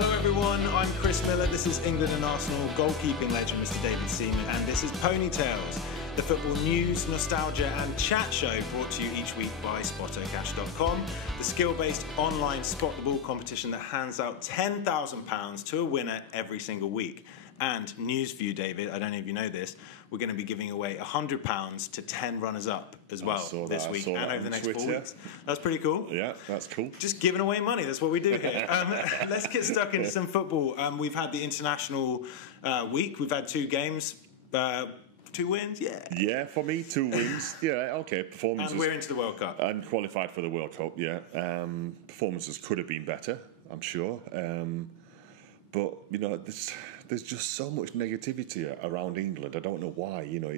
Hello everyone, I'm Chris Miller, this is England and Arsenal goalkeeping legend Mr David Seaman, and this is Ponytails, the football news, nostalgia and chat show brought to you each week by SpottoCash.com, the skill-based online spot the ball competition that hands out £10,000 to a winner every single week. And news for you, David, I don't know if you know this, we're going to be giving away £100 to 10 runners-up as well this week and over the next 4 weeks. That's pretty cool. Yeah, that's cool. Just giving away money, that's what we do here. Let's get stuck into some football. We've had the international week, we've had 2 games, 2 wins, yeah. Yeah, for me, 2 wins. Yeah, okay, performances. And we're into the World Cup. And qualified for the World Cup, yeah. Performances could have been better, I'm sure. But, you know, there's just so much negativity around England. I don't know why. You know,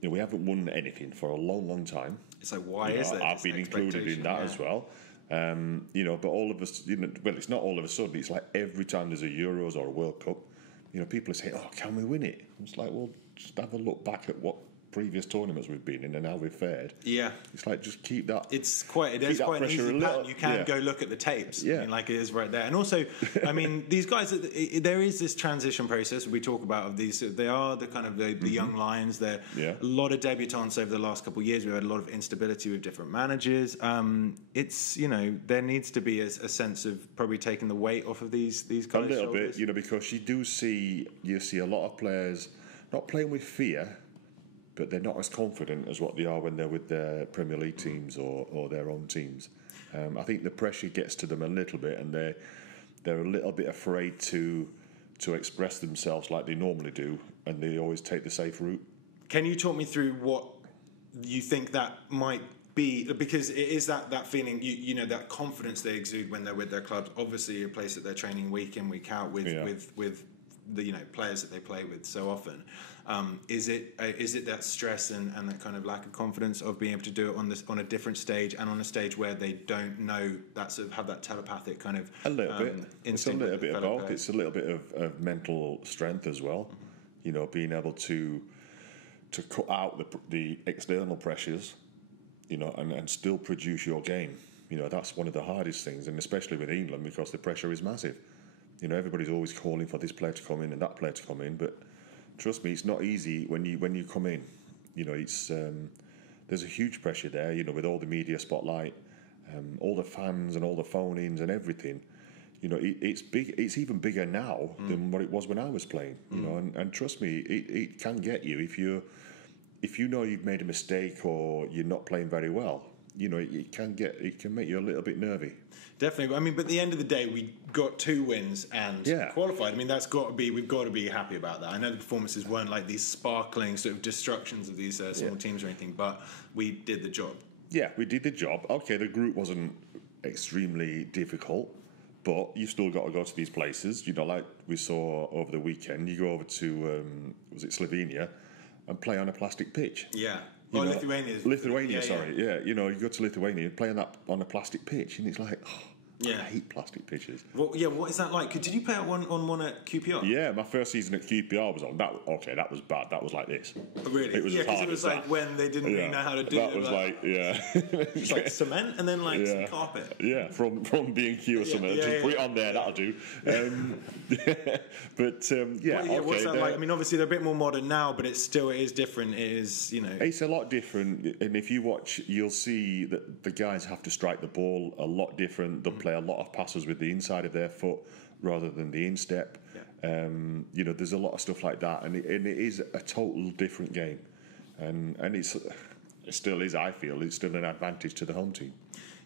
we haven't won anything for a long, long time. It's like, why is there? I've been included in that as well. You know, but all of us, well, it's not all of a sudden. It's like every time there's a Euros or a World Cup, you know, people are saying, "Oh, can we win it?" It's like, well, just have a look back at what previous tournaments we've been in and how we've fared. Yeah, it's like just keep that. It is quite an easy pattern. You can go look at the tapes. Yeah, I mean, like it is right there. And also, I mean, these guys. There is this transition process we talk about of these. They are the kind of the young lions. They're a lot of debutants over the last couple of years. We've had a lot of instability with different managers. It's there needs to be a sense of probably taking the weight off of these guys. A little bit, because you see a lot of players not playing with fear, but they're not as confident as what they are when they're with their Premier League teams or their own teams. I think the pressure gets to them a little bit, and they're a little bit afraid to express themselves like they normally do, and they always take the safe route. Can you talk me through what you think that might be? Because it is that feeling, that confidence they exude when they're with their clubs. Obviously, a place that they're training week in, week out with the players that they play with so often. Is it that stress and that kind of lack of confidence of being able to do it on a different stage and on a stage where they don't know that sort of have that telepathic kind of a little bit. It's a little bit of both. Players. It's a little bit of mental strength as well. Being able to cut out the external pressures, and still produce your game. That's one of the hardest things, and especially with England because the pressure is massive. Everybody's always calling for this player to come in and that player to come in, but trust me, it's not easy when you come in. It's there's a huge pressure there. With all the media spotlight, all the fans and all the phone-ins and everything. It's big. It's even bigger now than what it was when I was playing. And trust me, it can get you if you know you've made a mistake or you're not playing very well. It can make you a little bit nervy. Definitely. I mean, but at the end of the day, we got 2 wins and qualified. I mean, we've got to be happy about that. I know the performances weren't like these sparkling sort of destructions of these small teams or anything, but we did the job. Yeah, we did the job. Okay, the group wasn't extremely difficult, but you still got to go to these places. Like we saw over the weekend, you go over to, was it Slovenia, and play on a plastic pitch. Yeah. Lithuania, sorry. Yeah, you go to Lithuania, playing that on a plastic pitch, and it's like, I hate plastic pitches. Well, what is that like? Did you play one at QPR? Yeah, my first season at QPR was on that. Okay, that was bad. That was like this. Really? It was because it was like that. When they didn't really know how to do it. That was like it's like cement and then some carpet. Yeah, from B&Q or something. Just put it on there. That'll do. What's that like? I mean, obviously they're a bit more modern now, but it is different. It is, It's a lot different, and if you watch, you'll see that the guys have to strike the ball a lot different. They'll play a lot of passes with the inside of their foot rather than the instep. There's a lot of stuff like that, and it is a total different game, and it still is. I feel it's still an advantage to the home team.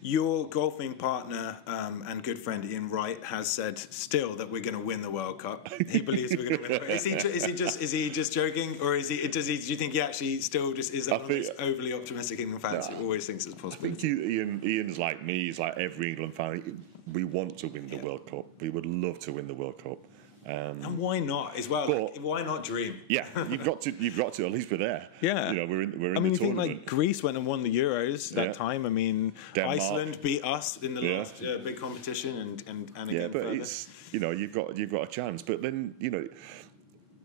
Your golfing partner and good friend Ian Wright has said still that we're going to win the World Cup. He believes we're going to win the World Cup. Is he just joking, or do you think he actually still just is overly optimistic England fans who always thinks it's possible? I think Ian's like me. He's like every England fan. We want to win the World Cup. We would love to win the World Cup. And why not as well? Why not dream? Yeah, you've got to. At least we're there. Yeah, we're in. I mean, you think like Greece went and won the Euros that time. I mean, Denmark. Iceland beat us in the last big competition, and again. But it's you've got a chance. But then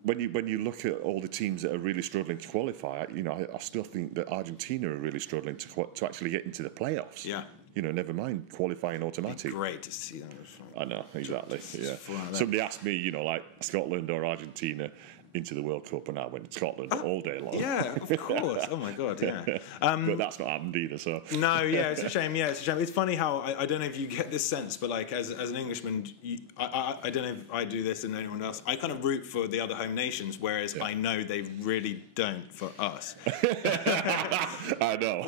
when you look at all the teams that are really struggling to qualify, I still think that Argentina are really struggling to actually get into the playoffs. Yeah. never mind qualifying automatic. Great to see that. I know, exactly. Yeah. Like Somebody asked me, like Scotland or Argentina into the World Cup, and I went Scotland all day long. Yeah, of course. Oh my God, yeah. But that's not happened either. So no, yeah, it's a shame. Yeah, it's a shame. It's funny how I don't know if you get this sense, but like as an Englishman, I don't know if I do this and anyone else. I kind of root for the other home nations, whereas I know they really don't for us. I know.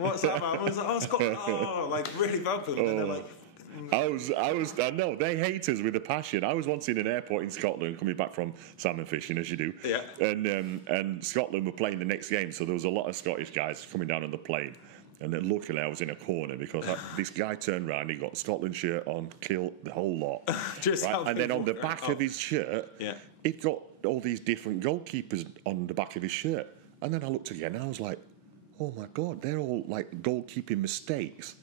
What's that about? I was like, Scotland, like really bad for them, and they're like. I know they hate us with a passion. I was once in an airport in Scotland coming back from salmon fishing, as you do. Yeah. And Scotland were playing the next game, so there was a lot of Scottish guys coming down on the plane. And then luckily I was in a corner because this guy turned around, he got Scotland shirt on, kilt, the whole lot. And then on the back of his shirt, he'd got all these different goalkeepers on the back of his shirt. And then I looked again and I was like, oh my God, they're all like goalkeeping mistakes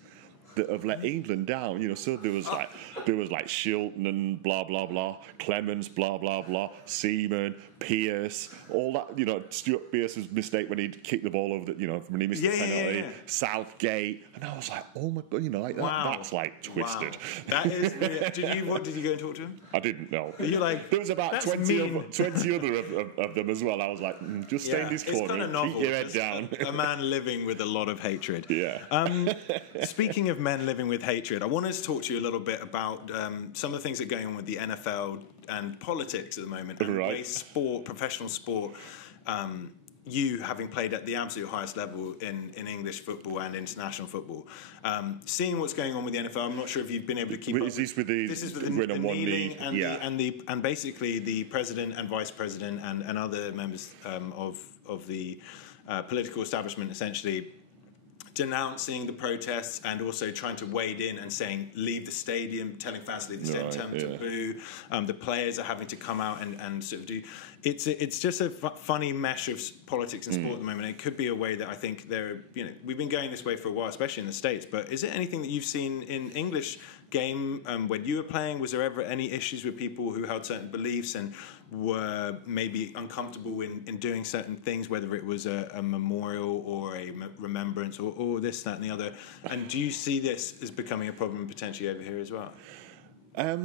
that have let England down, so there was like Shilton and blah blah blah, Clemens blah blah blah, Seaman, Pearce, all that, Stuart Pearce's mistake when he'd kicked the ball over when he missed the penalty, Southgate, and I was like, oh my God, that's like twisted. Wow. That is really, did you go and talk to him? I didn't know. You're like, there was about 20 other of them as well. I was like, just stay in this corner, keep your head down. A man living with a lot of hatred. Yeah. Speaking of men living with hatred, I wanted to talk to you a little bit about some of the things that are going on with the NFL and politics at the moment. And the way professional sport, you having played at the absolute highest level in English football and international football, seeing what's going on with the NFL, I'm not sure if you've been able to keep up. This is with the kneeling and basically the president and vice president and other members of the political establishment essentially denouncing the protests and also trying to wade in and saying leave the stadium, telling fans to leave the stadium, telling them to boo. The players are having to come out and sort of do. It's just a funny mesh of politics and sport at the moment. It could be a way that I think we've been going this way for a while, especially in the States. But is there anything that you've seen in English game when you were playing? Was there ever any issues with people who held certain beliefs and were maybe uncomfortable in doing certain things, whether it was a memorial or a remembrance or this, that and the other? And do you see this as becoming a problem potentially over here as well? I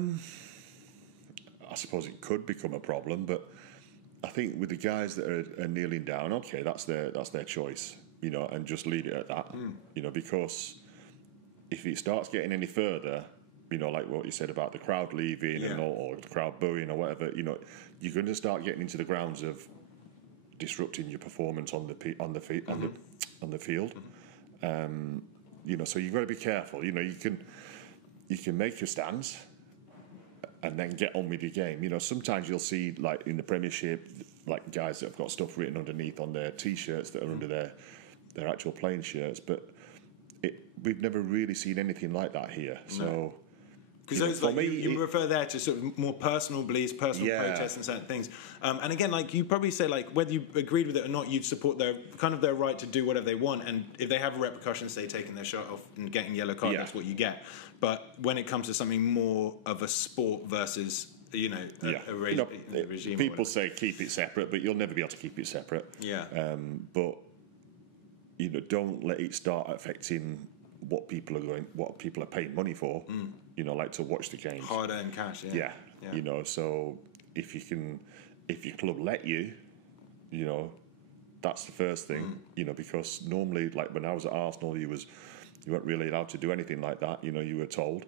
suppose it could become a problem, but I think with the guys that are kneeling down, okay, that's their choice, and just leave it at that, because if it starts getting any further, like what you said about the crowd leaving or the crowd booing or whatever, you're going to start getting into the grounds of disrupting your performance on the field. So you've got to be careful. You can make your stands and then get on with your game. Sometimes you'll see, like in the Premiership, like guys that have got stuff written underneath on their T-shirts that are under their actual playing shirts, but we've never really seen anything like that here. So. Because you refer there to sort of more personal beliefs, personal protests and certain things. And again, like you probably say, like whether you agreed with it or not, you'd support their right to do whatever they want. And if they have repercussions, say taking their shirt off and getting yellow card, that's what you get. But when it comes to something more of a sport versus a regime, people say keep it separate, but you'll never be able to keep it separate. Yeah. But don't let it start affecting what people are paying money for, like to watch the games. Hard-earned cash, yeah. So if your club let you, that's the first thing, because normally, like when I was at Arsenal, you weren't really allowed to do anything like that, you were told.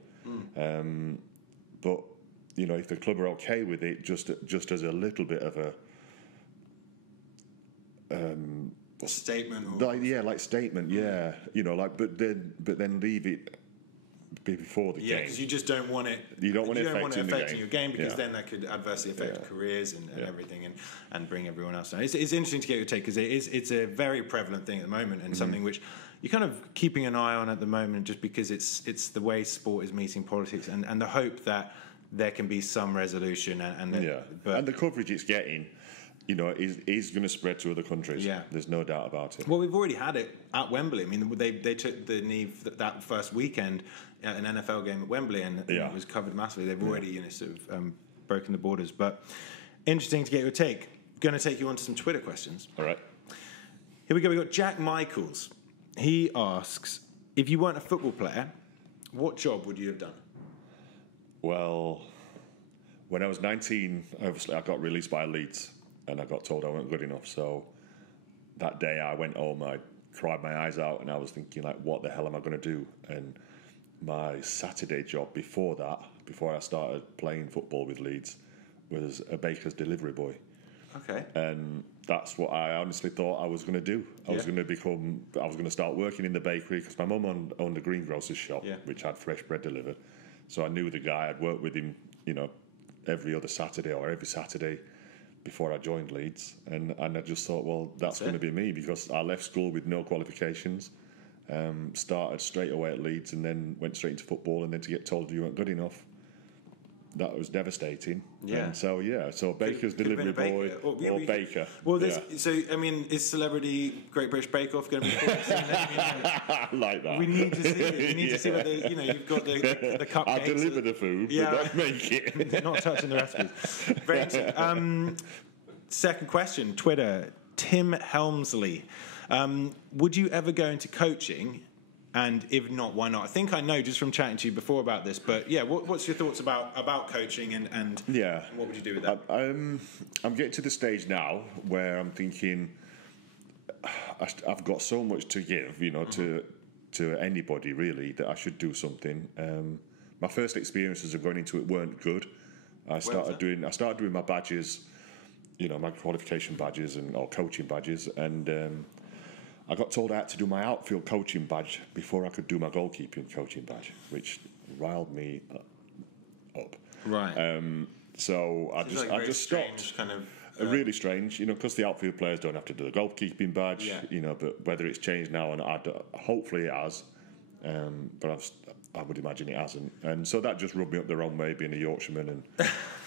But, if the club are okay with it, just as a little bit of a statement, statement, but then leave it before the game. Yeah, because you just don't want it. You don't want it affecting your game because then that could adversely affect careers and everything, and bring everyone else down. It's interesting to get your take because it's a very prevalent thing at the moment and something which you're kind of keeping an eye on at the moment, just because it's the way sport is meeting politics and the hope that there can be some resolution and the coverage it's getting. Is going to spread to other countries. Yeah. There's no doubt about it. Well, we've already had it at Wembley. I mean, they took the knee that first weekend at an NFL game at Wembley, and it was covered massively. They've already, sort of broken the borders. But interesting to get your take. Going to take you on to some Twitter questions. All right. Here we go. We've got Jack Michaels. He asks, if you weren't a football player, what job would you have done? Well, when I was 19, obviously I got released by Leeds, and I got told I wasn't good enough. So that day I went home, I cried my eyes out, and I was thinking, like, what the hell am I going to do? And my Saturday job before that, before I started playing football with Leeds, was a baker's delivery boy. Okay. And that's what I honestly thought I was going to do. I was going to start working in the bakery, because my mum owned a greengrocer's shop, which had fresh bread delivered. So I knew the guy. I'd worked with him, every other Saturday or every Saturday before I joined Leeds. And I just thought, well, that's going to be me, because I left school with no qualifications, started straight away at Leeds, and then went straight into football, and then to get told you weren't good enough, that was devastating. Yeah. And so baker's delivery boy or baker. Well, so I mean, is Celebrity Great British Bake Off going to be I like that. We need to see it. We need to see what you've got the cupcakes. I'll deliver the food, but don't make it. Not touching the recipes. Very interesting. Second question, Twitter, Tim Helmsley. Would you ever go into coaching? And if not, why not? I think I know just from chatting to you before about this, but yeah, what's your thoughts about coaching and what would you do with that? I'm getting to the stage now where I'm thinking I've got so much to give, to anybody really, that I should do something. My first experiences of going into it weren't good. I started doing my badges, my qualification badges or coaching badges, and I got told I had to do my outfield coaching badge before I could do my goalkeeping coaching badge, which riled me up. Right. So I just stopped. Kind of. Really strange, because the outfield players don't have to do the goalkeeping badge, but whether it's changed now, and hopefully it has, but I would imagine it hasn't. And so that just rubbed me up the wrong way, being a Yorkshireman, and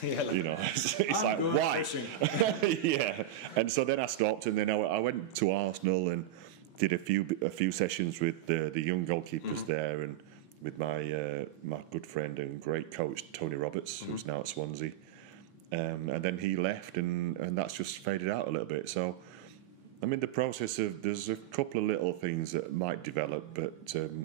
it's like, why? Yeah. And so then I stopped, and then I went to Arsenal and did a few sessions with the young goalkeepers there, and with my good friend and great coach Tony Roberts, who's now at Swansea. And then he left, and that's just faded out a little bit. So I'm in the process of, there's a couple of little things that might develop, but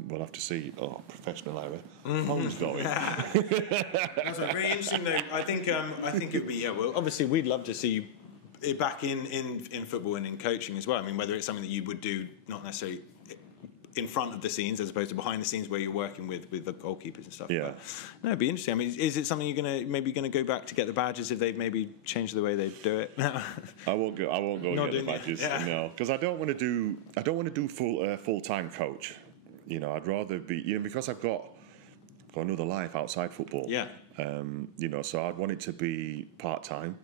we'll have to see. Oh, professional error. Phone's going. That's very interesting, though. I think it would be, well, obviously we'd love to see you back in football and in coaching as well. I mean, whether it's something that you would do, not necessarily in front of the scenes as opposed to behind the scenes where you're working with the goalkeepers and stuff. Yeah. No, it'd be interesting. I mean, is it something you're going to go back to get the badges if they've maybe changed the way they do it? I won't go get the badges. No, because I don't want to do full-time coach. I'd rather be, because I've got another life outside football. Yeah. So I'd want it to be part-time.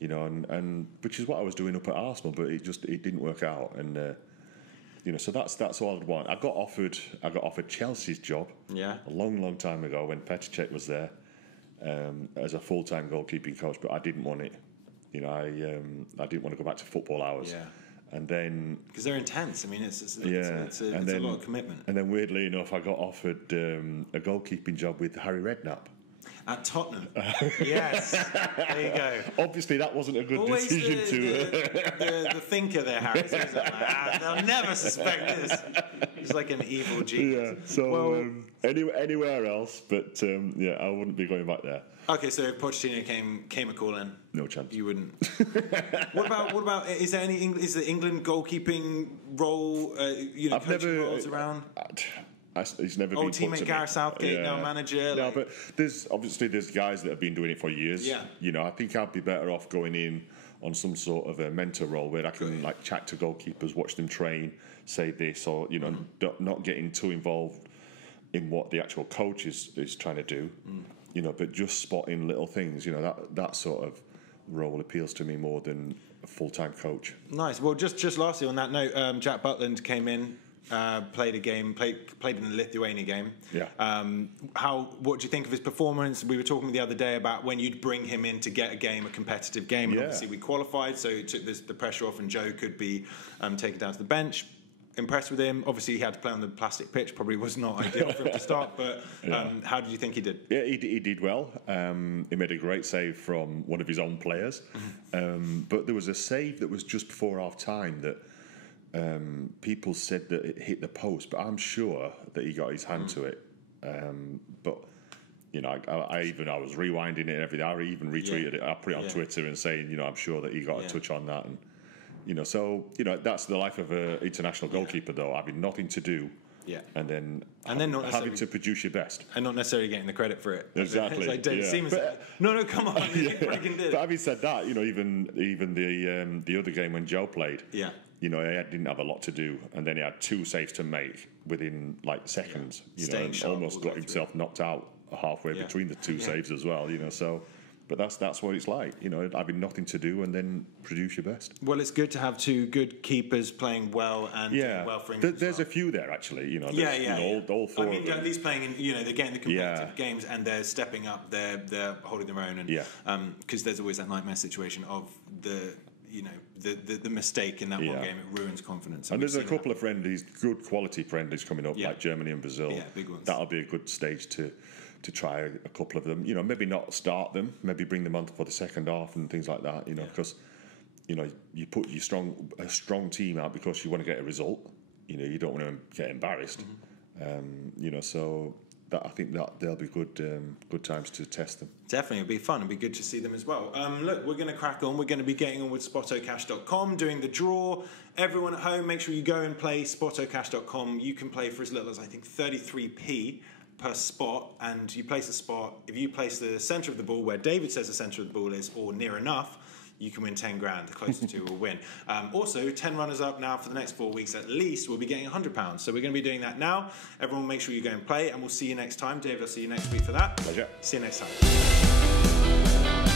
And which is what I was doing up at Arsenal, but it didn't work out, and so that's all I'd want. I got offered Chelsea's job a long time ago when Petr Cech was there as a full-time goalkeeping coach, but I didn't want it. I didn't want to go back to football hours. Yeah. And then because they're intense. I mean, it's a lot of commitment. And then weirdly enough, I got offered a goalkeeping job with Harry Redknapp. At Tottenham. Yes. There you go. Obviously, that wasn't a good decision the thinker there, Harry. So he's like, they'll never suspect this. He's like an evil genius. Yeah, so anywhere else, but I wouldn't be going back there. Okay, so if Pochettino came a call in, no chance. You wouldn't. What about? Is there is the England goalkeeping role? Coaching roles around. He's never old been teammate Gareth Southgate, now manager. No, but there's guys that have been doing it for years. Yeah. I think I'd be better off going in on some sort of a mentor role where I can chat to goalkeepers, watch them train, say this, or not getting too involved in what the actual coach is trying to do. But just spotting little things. That sort of role appeals to me more than a full-time coach. Nice. Well, just lastly on that note, Jack Butland came in. Played in the Lithuania game. Yeah. What do you think of his performance? We were talking the other day about when you'd bring him in to get a competitive game. And obviously we qualified, so it took the pressure off, and Joe could be taken down to the bench. Impressed with him. Obviously, he had to play on the plastic pitch. Probably was not ideal for him to start. But how did you think he did? Yeah, he did well. He made a great save from one of his own players. But there was a save that was just before half time that people said that it hit the post, but I'm sure that he got his hand to it. But you know, I was rewinding it and everything. I even retweeted it. I put it on Twitter and saying, you know, I'm sure that he got a touch on that, and you know, so you know, that's the life of an international goalkeeper, though, having nothing to do. Yeah, and then not having to produce your best, and not necessarily getting the credit for it. Exactly. It's like David Seaman said, no, come on, But having said that, you know, even the other game when Joe played, you know, he didn't have a lot to do, and then he had 2 saves to make within like seconds. You know, and almost got himself knocked out halfway between the 2 saves as well. You know, so. But that's what it's like, you know, having nothing to do and then produce your best. Well, it's good to have 2 good keepers playing well and well for England. There's a few there actually, you know. You know, all 4. I mean, at least playing in, you know, they're getting the competitive games and they're stepping up. They're holding their own, and because there's always that nightmare situation of the mistake in that one game. It ruins confidence. And there's a couple of good quality friendlies coming up, like Germany and Brazil. Yeah, big ones. That'll be a good stage to try a couple of them, you know, maybe not start them, maybe bring them on for the second half and things like that, you know, because, you know, you put a strong team out because you want to get a result, you know, you don't want to get embarrassed, you know, so I think that they'll be good times to test them. Definitely, it'll be fun. It'll be good to see them as well. Look, we're going to crack on. We're going to be getting on with SpottoCash.com, doing the draw. Everyone at home, make sure you go and play SpottoCash.com. You can play for as little as, I think, 33p per spot, and you place a spot. If you place the centre of the ball where David says the centre of the ball is, or near enough, you can win 10 grand. The closest to will win. Also, 10 runners up now for the next 4 weeks at least. We'll be getting £100. So we're going to be doing that now. Everyone, make sure you go and play, and we'll see you next time. David, I'll see you next week for that. Pleasure. See you next time.